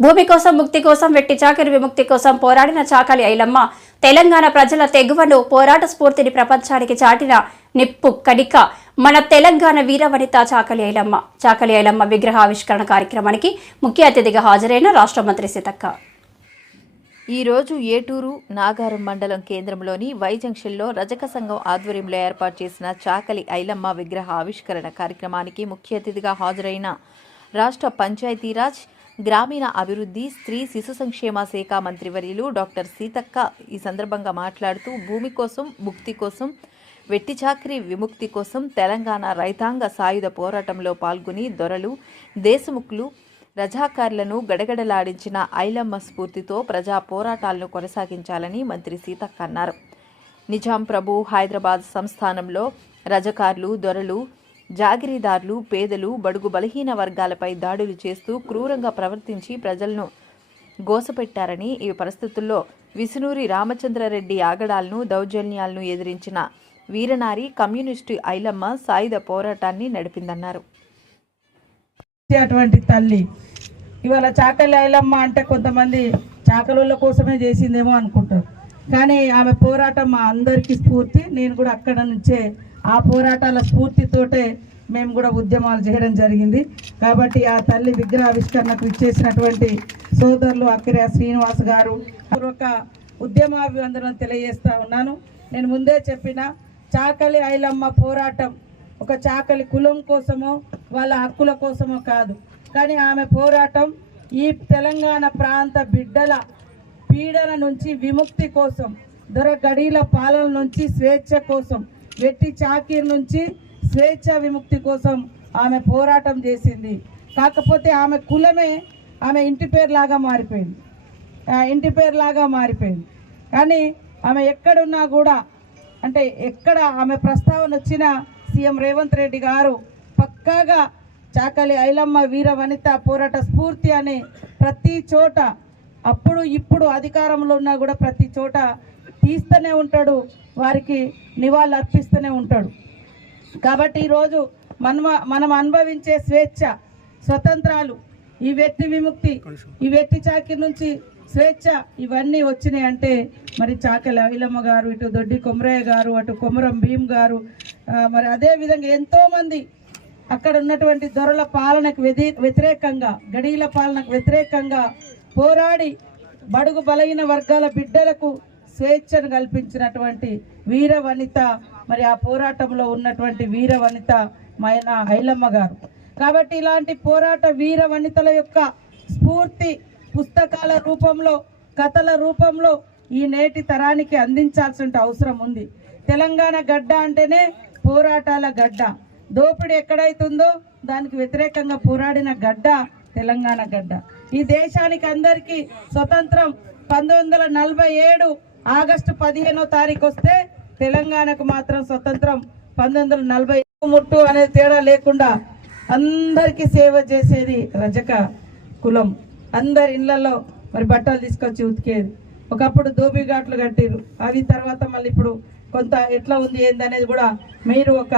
భూమి కోసం ముక్తి కోసం వెట్టి చాకరి విముక్తి కోసం పోరాడిన చాకలి ఐలమ్మ తెలంగాణ ప్రజల తెగువను పోరాట స్ఫూర్తిని ప్రపంచానికి చాటిన నిప్పు కడిక మన తెలంగాణ వీరవనిత చాకలి ఐలమ్మ. చాకలి ఐలమ్మ విగ్రహ ఆవిష్కరణ కార్యక్రమానికి ముఖ్య అతిథిగా హాజరైన రాష్ట్ర మంత్రి సీతక్క. ఈరోజు ఏటూరు నాగారం మండలం కేంద్రంలోని వైజంక్షన్లో రజక సంఘం ఆధ్వర్యంలో ఏర్పాటు చేసిన చాకలి ఐలమ్మ విగ్రహ ఆవిష్కరణ కార్యక్రమానికి ముఖ్య అతిథిగా హాజరైన రాష్ట్ర పంచాయతీరాజ్ గ్రామీణ అభివృద్ధి స్త్రీ శిశు సంక్షేమ శాఖ మంత్రివర్యులు డాక్టర్ సీతక్క ఈ సందర్భంగా మాట్లాడుతూ భూమి కోసం ముక్తి కోసం వెట్టి చాకరీ విముక్తి కోసం తెలంగాణ రైతాంగ సాయుధ పోరాటంలో పాల్గొని దొరలు దేశముఖులు రజాకార్లను గడగడలాడించిన ఐలమ్మ స్ఫూర్తితో ప్రజా పోరాటాలను కొనసాగించాలని మంత్రి సీతక్క అన్నారు. నిజాం ప్రభు హైదరాబాద్ సంస్థానంలో రజకార్లు దొరలు జాగిరీదారులు పేదలు బడుగు బలహీన వర్గాలపై దాడులు చేస్తూ క్రూరంగా ప్రవర్తించి ప్రజలను గోసపెట్టారని ఈ పరిస్థితుల్లో విసునూరి రామచంద్రారెడ్డి ఆగడాలను దౌర్జన్యాలను ఎదిరించిన వీరనారి కమ్యూనిస్టు ఐలమ్మ సాయుధ పోరాటాన్ని నడిపిందన్నారు. అటువంటి తల్లి ఇవాళ చాకలి ఐలమ్మ అంటే కొంతమంది చాకలోళ్ళ కోసమే చేసిందేమో అనుకుంటారు. కానీ ఆమె పోరాటం మా అందరికీ స్ఫూర్తి. నేను కూడా అక్కడ నుంచే ఆ పోరాటాల స్ఫూర్తితోటే మేము కూడా ఉద్యమాలు చేయడం జరిగింది. కాబట్టి ఆ తల్లి విగ్రహావిష్కరణకు ఇచ్చేసినటువంటి సోదరులు అక్కిరే శ్రీనివాస్ గారు ఒక ఉద్యమాభివందనం తెలియజేస్తా ఉన్నాను. నేను ముందే చెప్పిన చాకలి ఐలమ్మ పోరాటం ఒక చాకలి కులం కోసమో వాళ్ళ హక్కుల కోసమో కాదు. కానీ ఆమె పోరాటం ఈ తెలంగాణ ప్రాంత బిడ్డల పీడన నుంచి విముక్తి కోసం దొర గడీల పాలన నుంచి స్వేచ్ఛ కోసం వెట్టి చాకీర్ నుంచి స్వేచ్ఛ విముక్తి కోసం ఆమె పోరాటం చేసింది. కాకపోతే ఆమె కులమే ఆమె ఇంటి పేరులాగా మారిపోయింది. ఆ ఇంటి పేరులాగా మారిపోయింది. కానీ ఆమె ఎక్కడున్నా కూడా అంటే ఎక్కడ ఆమె ప్రస్తావన వచ్చినా సీఎం రేవంత్ రెడ్డి గారు పక్కాగా చాకలి ఐలమ్మ వీర వనిత పోరాట స్ఫూర్తి అనే ప్రతి చోట అప్పుడు ఇప్పుడు అధికారంలో ఉన్నా కూడా ప్రతి చోట తీస్తూనే ఉంటాడు వారికి నివాళులు అర్పిస్తూనే ఉంటాడు. కాబట్టి ఈరోజు మనం మనం అనుభవించే స్వేచ్ఛ స్వతంత్రాలు ఈ వ్యక్తి విముక్తి ఈ వ్యక్తి చాకి నుంచి స్వేచ్ఛ ఇవన్నీ వచ్చినాయి అంటే మరి చాకలి అవిలమ్మ గారు ఇటు దొడ్డి కొమరయ్య గారు అటు కొమరం భీమ్ గారు మరి అదే విధంగా ఎంతోమంది అక్కడ ఉన్నటువంటి దొరల పాలనకు వ్యతి వ్యతిరేకంగా గడీల పాలనకు వ్యతిరేకంగా పోరాడి బడుగు బలహీన వర్గాల బిడ్డలకు స్వేచ్ఛను కల్పించినటువంటి వీర వనిత మరి ఆ పోరాటంలో ఉన్నటువంటి వీర వనిత మైన ఐలమ్మ గారు. కాబట్టి ఇలాంటి పోరాట వీర వనితల యొక్క స్ఫూర్తి పుస్తకాల రూపంలో కథల రూపంలో ఈ నేటి తరానికి అందించాల్సిన అవసరం ఉంది. తెలంగాణ గడ్డ అంటేనే పోరాటాల గడ్డ. దోపిడీ ఎక్కడైతుందో దానికి వ్యతిరేకంగా పోరాడిన గడ్డ తెలంగాణ గడ్డ. ఈ దేశానికి అందరికీ స్వతంత్రం పంతొమ్మిది వందల నలభై ఏడు ఆగస్టు పదిహేనో తారీఖు వస్తే తెలంగాణకు మాత్రం స్వతంత్రం. పంతొమ్మిది వందల నలభై ముట్టు అనే తేడా లేకుండా అందరికీ సేవ చేసేది రజక కులం. అందరి ఇళ్ళలో మరి బట్టలు తీసుకొచ్చి ఉతికేది. ఒకప్పుడు దోబిఘాట్లు కట్టిరు అవి తర్వాత మళ్ళీ ఇప్పుడు కొంత ఎట్లా ఉంది ఏందనేది కూడా మీరు ఒక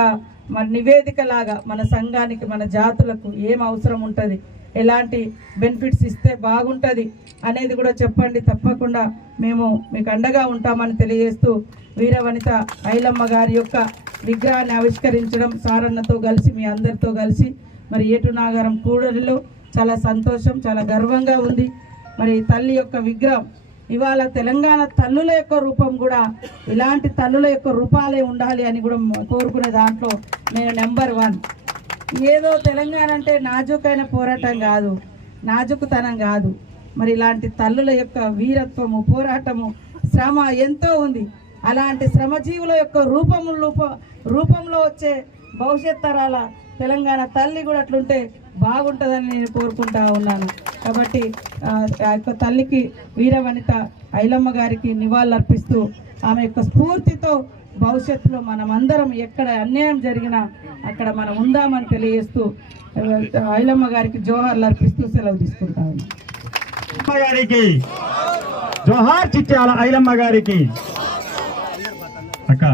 మన నివేదిక లాగా మన సంఘానికి మన జాతులకు ఏం అవసరం ఉంటుంది? ఎలాంటి బెనిఫిట్స్ ఇస్తే బాగుంటుంది అనేది కూడా చెప్పండి. తప్పకుండా మేము మీకు అండగా ఉంటామని తెలియజేస్తూ వీరవనిత ఐలమ్మ గారి యొక్క విగ్రహాన్ని ఆవిష్కరించడం సారన్నతో కలిసి మీ అందరితో కలిసి మరి ఏటు నాగారం కూడలిలో చాలా సంతోషం చాలా గర్వంగా ఉంది. మరి తల్లి యొక్క విగ్రహం ఇవాళ తెలంగాణ తల్లుల యొక్క రూపం కూడా ఇలాంటి తల్లుల యొక్క రూపాలే ఉండాలి అని కూడా కోరుకునే దాంట్లో నేను నెంబర్ వన్ ఏదో తెలంగాణ అంటే నాజుకైన పోరాటం కాదు నాజుకుతనం కాదు. మరి ఇలాంటి తల్లుల యొక్క వీరత్వము పోరాటము శ్రమ ఎంతో ఉంది. అలాంటి శ్రమజీవుల యొక్క రూపము రూప రూపంలో వచ్చే భవిష్యత్ తరాల తెలంగాణ తల్లి కూడా అట్లుంటే బాగుంటుందని నేను కోరుకుంటా ఉన్నాను. కాబట్టి ఆ యొక్క తల్లికి వీరవనిత ఐలమ్మ గారికి నివాళులు అర్పిస్తూ ఆమె యొక్క స్ఫూర్తితో భవిష్యత్తులో మనమందరం ఎక్కడ అన్యాయం జరిగినా అక్కడ మనం ఉందామని తెలియజేస్తూ ఐలమ్మ గారికి జోహార్లు అర్పిస్తూ సెలవు తీసుకుంటాము గారికి జోహార్ చిట్యాల ఐలమ్మ గారికి. అక్క